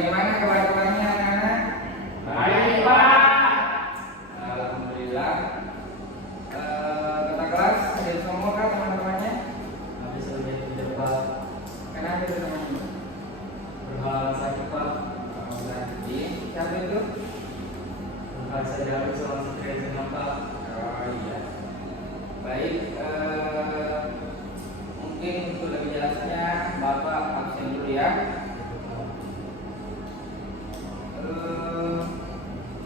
Bagaimana kabar-kabarnya anak-anak? Baik, Pak. Alhamdulillah. Kata kelas ada semua kan teman-temannya? Habis sudah tidur, Pak. Kenapa itu teman-teman? Berhalangan sakit, Pak. Jadi siapa itu? Berhalangan saya diambil seorang satria dengan Pak. Oh iya. Baik. Mungkin untuk lebih jelasnya Bapak absen dulu ya.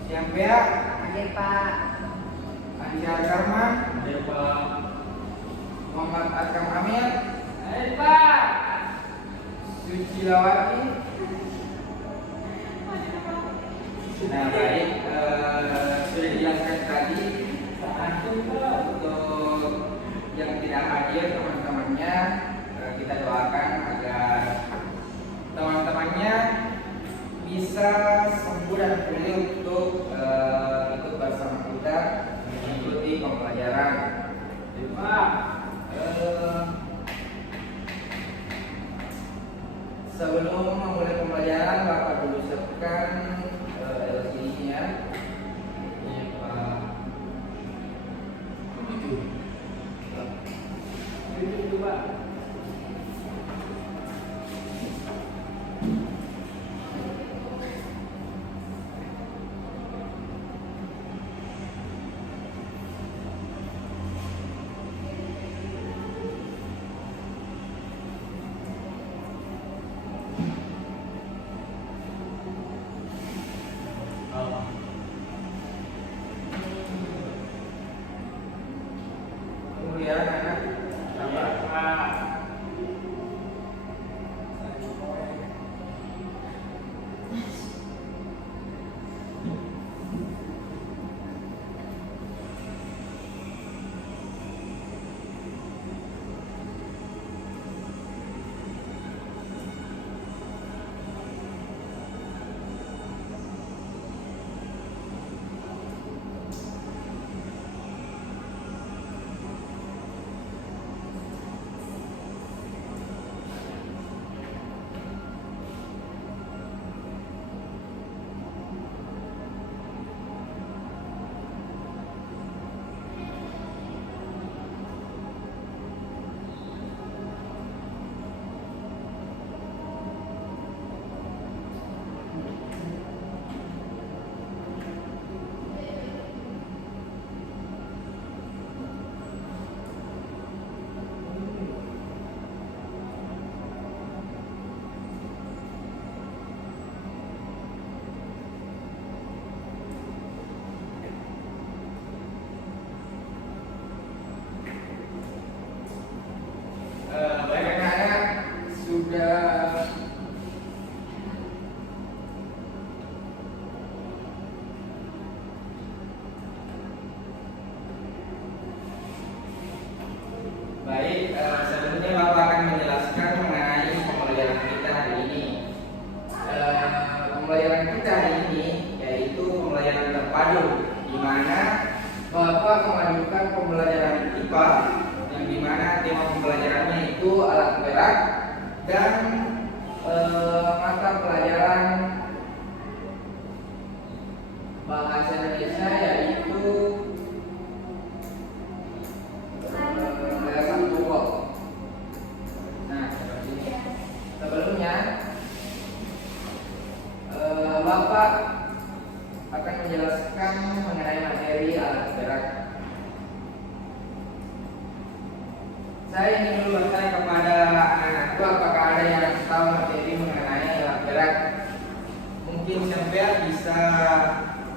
Siapa ya? Hadir Pak. Anjar Karma, Hadir, Pak. Muhammad Akram Amir, Hadir, Pak. Suci Lawati. Nah baik, sudah dijelaskan tadi untuk yang tidak hadir teman-temannya, kita doakan agar teman-temannya bisa sembuh dan pulih untuk ikut bersama kita mengikuti pembelajaran. Pak. Sebelum memulai pembelajaran, Bapak dulu siapkan LCD-nya. Iya, Pak. Itu, Pak. Kemudian anak Iya, Pak. baik anak-anak sudah baik. Sebelumnya Bapak akan menjelaskan mengenai pembelajaran kita hari ini. Pembelajaran kita hari ini yaitu pembelajaran terpadu, di mana Bapak memadukan pembelajaran IPA yang dimana tema pembelajarannya itu alat berat dan mata pelajaran bahasa Indonesia yaitu bahasa pokok. Nah, seperti ini. Sebelumnya Bapak akan menjelaskan mengenai materi alat berat. Saya ingin dulu bertanya kepada anak-anakku, apakah ada yang tahu materi mengenai alat berat? Mungkin sampai bisa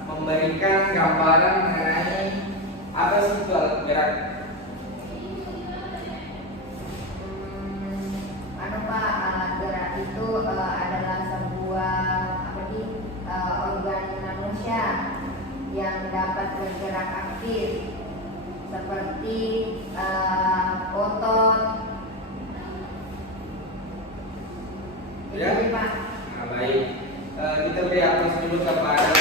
memberikan gambaran mengenai apa sih itu alat berat? Pak, alat berat itu adalah sebuah organ manusia yang dapat bergerak aktif seperti otot. Ya? Itu, Pak. Nah, baik. Kita beri aplaus dulu kepada.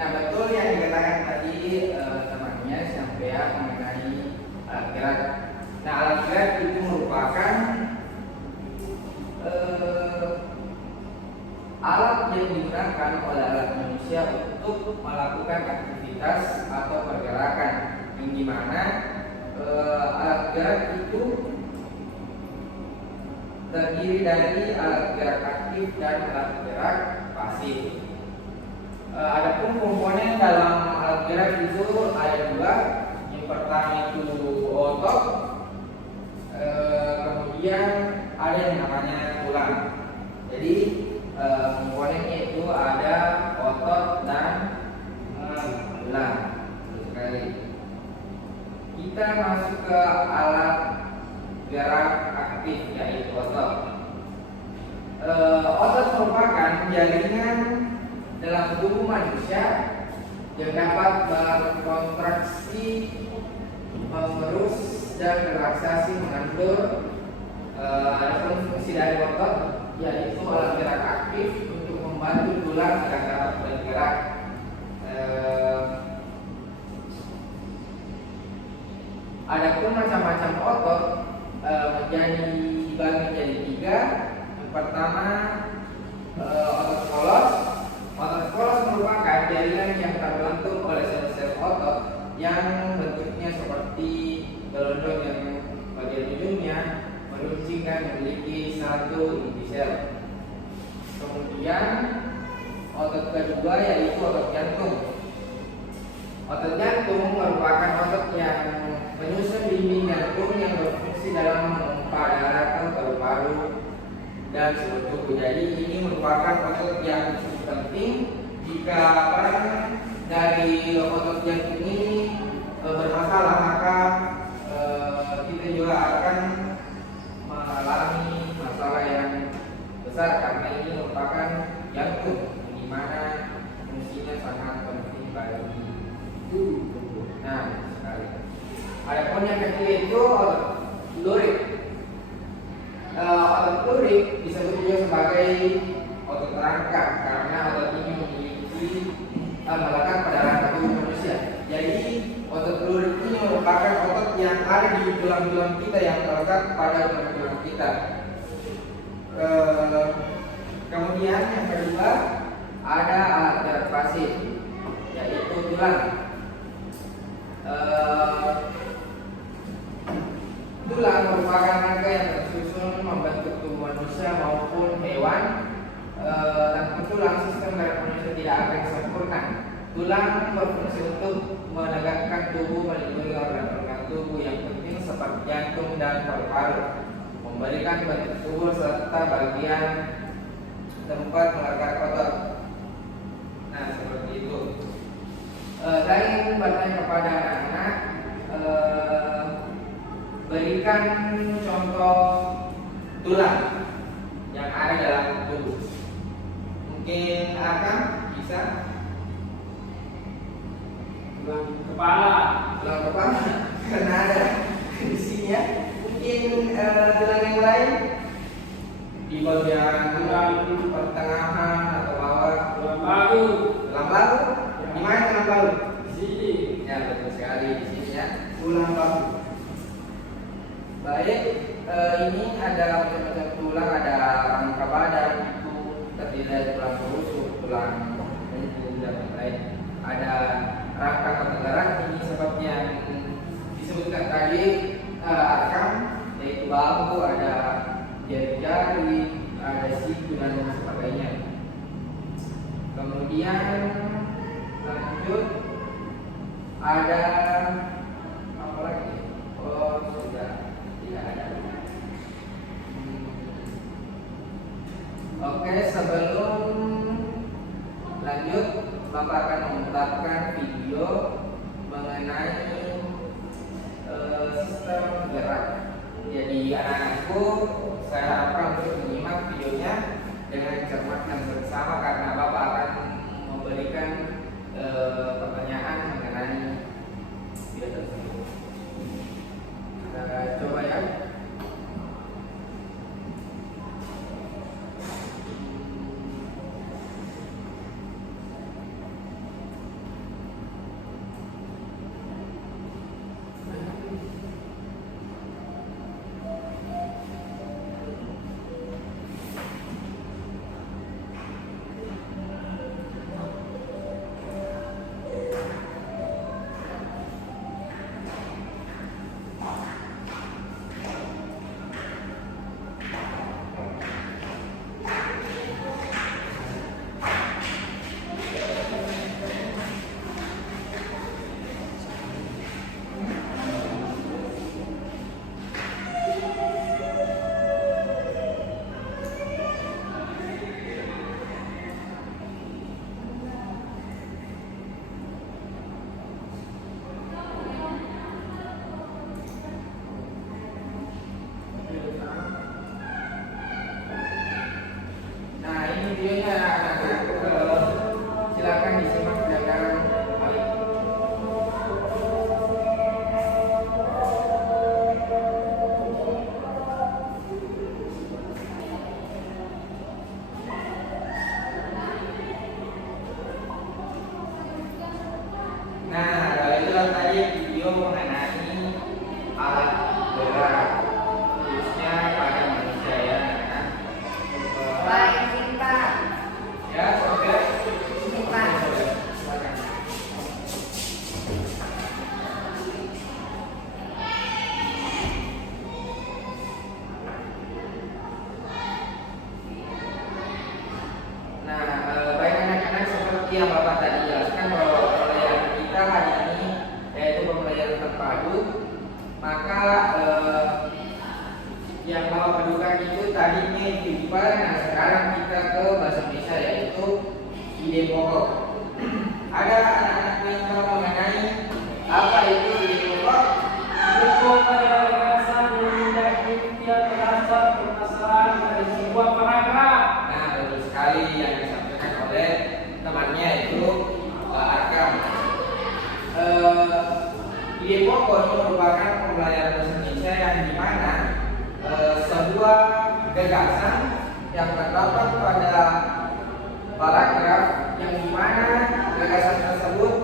Nah, betul yang dikatakan tadi temannya sampai mengenai alat berat. Nah, alat berat itu merupakan manusia untuk melakukan aktivitas atau pergerakan, yang dimana alat gerak itu terdiri dari alat gerak aktif dan alat gerak pasif. Adapun komponen dalam alat gerak itu ada dua. Yang pertama itu otot, kemudian ada yang namanya tulang. Jadi komponennya itu ada otot dan tulang. Sekali kita masuk ke alat gerak aktif, yaitu otot. Otot merupakan jaringan dalam tubuh manusia yang dapat berkontraksi, mengerus, dan relaksasi mengatur. Adapun fungsi dari otot yaitu alat gerak aktif untuk membantu tulang agar dapat bergerak. Adapun macam-macam otot dibagi menjadi tiga. Yang pertama otot polos. Otot polos merupakan jaringan yang terbentuk oleh sel-sel otot yang bentuknya seperti gelondong yang bagian ujungnya meruncing dan memiliki satu inti sel. Kemudian otot kedua yaitu otot jantung. Otot jantung merupakan otot yang menyusun dinding jantung yang berfungsi dalam memompa darah ke paru-paru dan seluruh tubuh. Jadi ini merupakan otot yang cukup penting. Jika dari otot jantung ini bermasalah, maka kita juga akan mengalami masalah yang besar, karena ini merupakan jantung, di mana fungsinya sangat penting bagi tubuh. Nah, sekali. Adapun yang ketiga itu otot lurik. Otot lurik disebut juga sebagai otot rangka karena otot ini melekat pada rangka tubuh manusia. Jadi otot lurik ini merupakan otot yang ada di tulang-tulang kita yang terletak pada tulang-tulang kita. Kemudian yang kedua ada alat gerak pasif, yaitu tulang. Tulang merupakan rangka yang tersusun membentuk tubuh manusia maupun hewan. Tanpa tulang sistem gerak manusia tidak akan sempurna. Tulang berfungsi untuk menegakkan tubuh, melindungi organ-organ tubuh yang penting seperti jantung dan paru-paru, memberikan bentuk tubuh serta bagian tempat melekat otot. Nah, seperti itu. Saya ingin bertanya kepada anak-anak, berikan contoh tulang yang ada dalam tubuh. Mungkin akan bisa Tulang kepala. tulang kepala karena ada di sini ya. Mungkin tulang yang lain di bagian tulang pertengahan atau bawah. Tulang bahu. Tulang bahu. Di mana tulang bahu? Di sini. Ya, betul sekali, di sini ya. Tulang bahu. Baik, ini ada macam-macam tulang, ada rangka badan itu terdiri dari tulang rusuk, tulang punggung dan lain-lain. Ada rangka penggerak, ini seperti yang disebutkan tadi, arkam, yaitu bahu, ada jari-jari, ada siku dan sebagainya. Kemudian lanjut ada apa lagi? Oh, sudah tidak ada. Oke, sebelum lanjut, Bapak akan memutarkan video mengenai sistem gerak. Jadi anak-anakku, saya harapkan untuk menyimak videonya dengan cermat dan bersama, karena Bapak akan memberikan pertanyaan mengenai video tersebut. Kita coba ya. padu, maka yang mau padukan itu tadinya itu IPA, nah sekarang kita ke bahasa Indonesia yaitu ide pokok. Ada anak-anak yang tahu mengenai apa itu ide pokok? Ide pokok adalah gagasan yang mendaki tiap dasar permasalahan dari sebuah paragraf. Nah, betul sekali yang disampaikan oleh temannya itu Arkam. Ide pokok itu merupakan pembelajaran bahasa Indonesia yang dimana sebuah gagasan yang terdapat pada paragraf yang dimana gagasan tersebut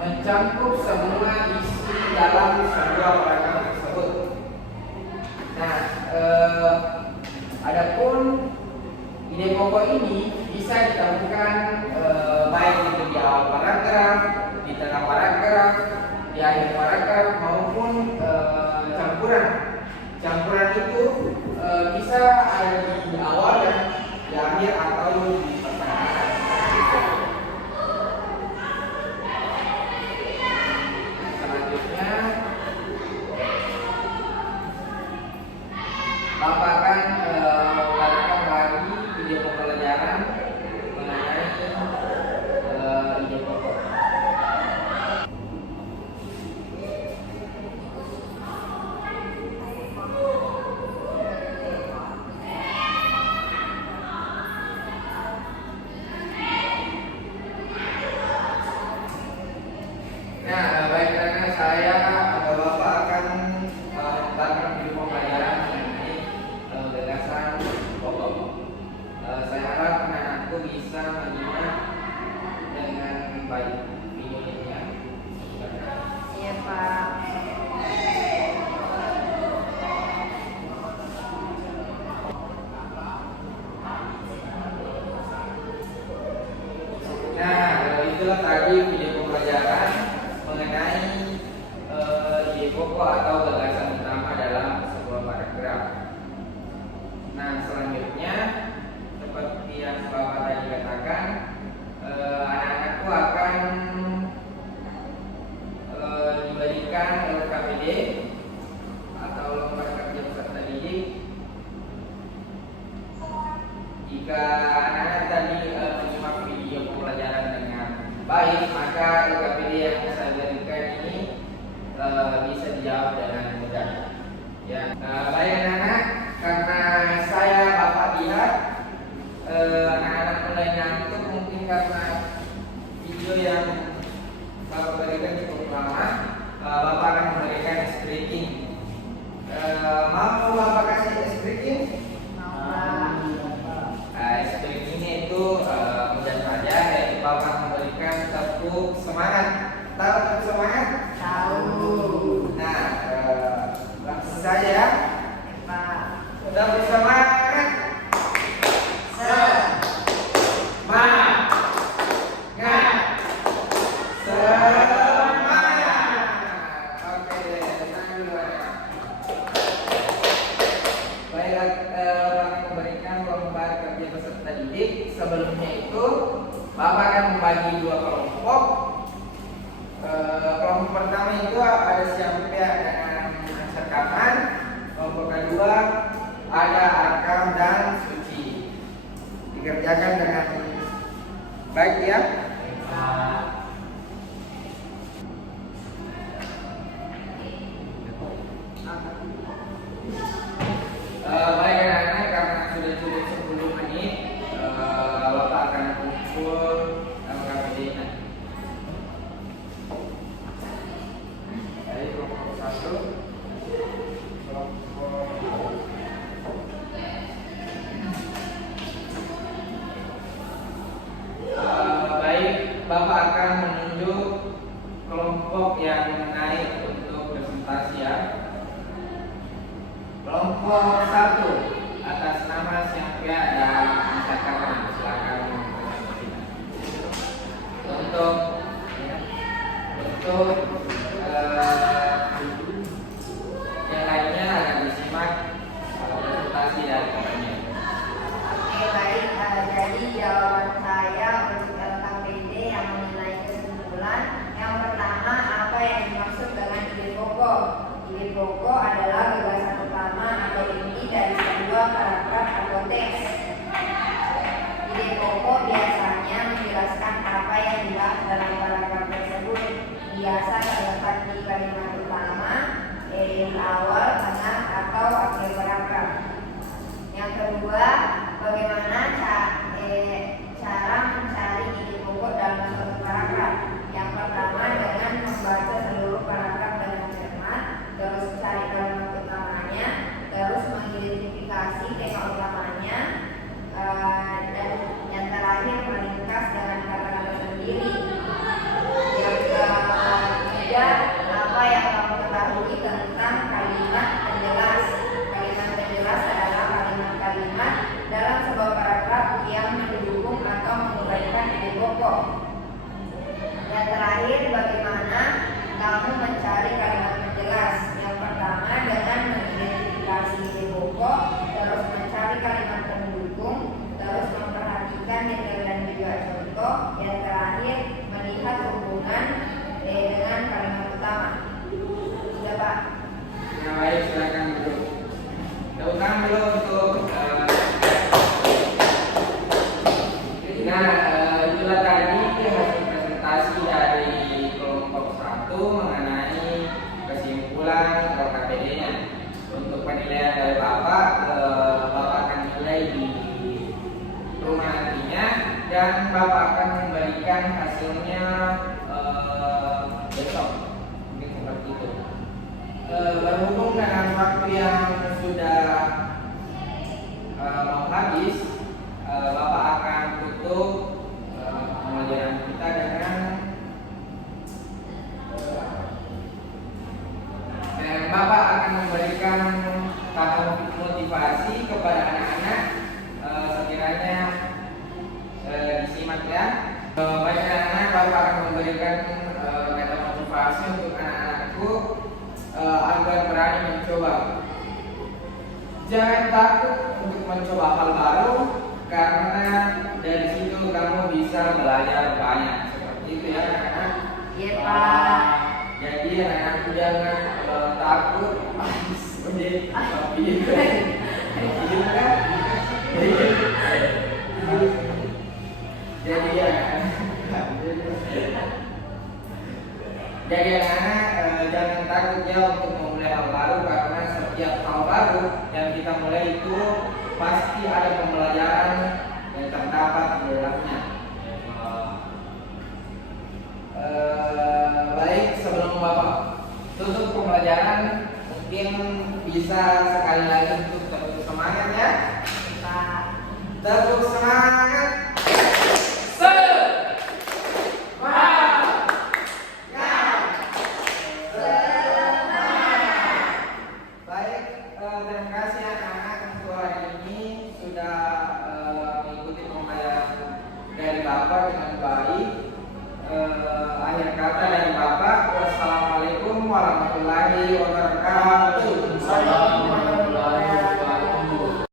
mencakup semua isi dalam sebuah paragraf tersebut. Nah, adapun ide pokok ini bisa ditemukan baik itu di awal paragraf, di tengah paragraf, di akhir paragraf maupun campuran. Campuran itu bisa ada di awal dan di akhir atau di pertengahan. Selanjutnya, Bapak akan melakukan lagi video pembelajaran mengenai ide pokok. Nah, baik, karena saya atau Bapak akan melakukan video pembelajaran mengenai gagasan pokok. Saya harap anak-anakku bisa menyimak dengan baik video ini ya. Iya Pak. Nah, itulah tadi video pembelajaran mengenai ide pokok atau gagasan utama dalam sebuah paragraf. Nah, selanjutnya seperti yang Bapak tadi katakan, anak-anakku akan diberikan LKPD atau lomba kerja peserta didik. Jika anak-anak tadi menyimak video pembelajaran dengan baik, maka LKPD yang saya berikan ini bisa dijawab dengan mudah. Ya, baik anak-anak, karena saya Bapak lihat anak-anak mulai ngantuk mungkin karena video yang Bapak berikan cukup lama. Bapak akan memberikan ice breaking. Mau Bapak kasih ice breaking? Ice breakingnya itu mudah saja, yaitu Bapak memberikan tepuk semangat. Tahu tepuk semangat? Tahu. Nah, langsung saja. Pak. Tepuk semangat. Sebelumnya itu Bapak akan membagi dua kelompok. Kelompok pertama itu ada siapa dengan sekaman. Kelompok kedua ada Arkam dan Suci. Dikerjakan dengan baik ya. Baik anak-anak, karena sudah cukup 10 menit, Bapak akan kumpul LKPD-nya. Dari kelompok 1, baik, Bapak akan menunjuk kelompok yang naik untuk presentasi ya. Kelompok 1 atas nama Syafia dan Sakaran, silakan untuk yang lainnya akan disimak presentasi dari temannya. Oke baik, jadi jawaban saya untuk LKPD yang mengenai kesimpulan yang pertama, apa yang dimaksud penilaian dari Bapak, Bapak akan nilai di rumah nantinya dan Bapak akan memberikan hasilnya besok, mungkin seperti itu. Berhubung dengan waktu yang sudah mau habis, Bapak akan tutup pembelajaran kita dengan Bapak akan memberikan kata motivasi kepada anak-anak. Sekiranya disimak ya. Baik anak-anak, Bapak akan memberikan kata motivasi untuk anak-anakku agar berani mencoba. Jangan takut untuk mencoba hal baru, karena dari situ kamu bisa belajar banyak. Seperti itu ya anak-anak. Iya Pak. Jadi anak-anakku jangan takut. Jadi anak-anak jangan takut ya untuk memulai hal baru, karena setiap hal baru yang kita mulai itu pasti ada pembelajaran yang terdapat di dalamnya. Baik, sebelum Bapak tutup pembelajaran, mungkin bisa sekali lagi untuk tepuk semangat ya. Pak. Tepuk semangat. Baik, terima kasih anak-anak untuk hari ini sudah mengikuti pembelajaran dari Bapak dengan baik. Akhir kata dari Bapak, wassalamualaikum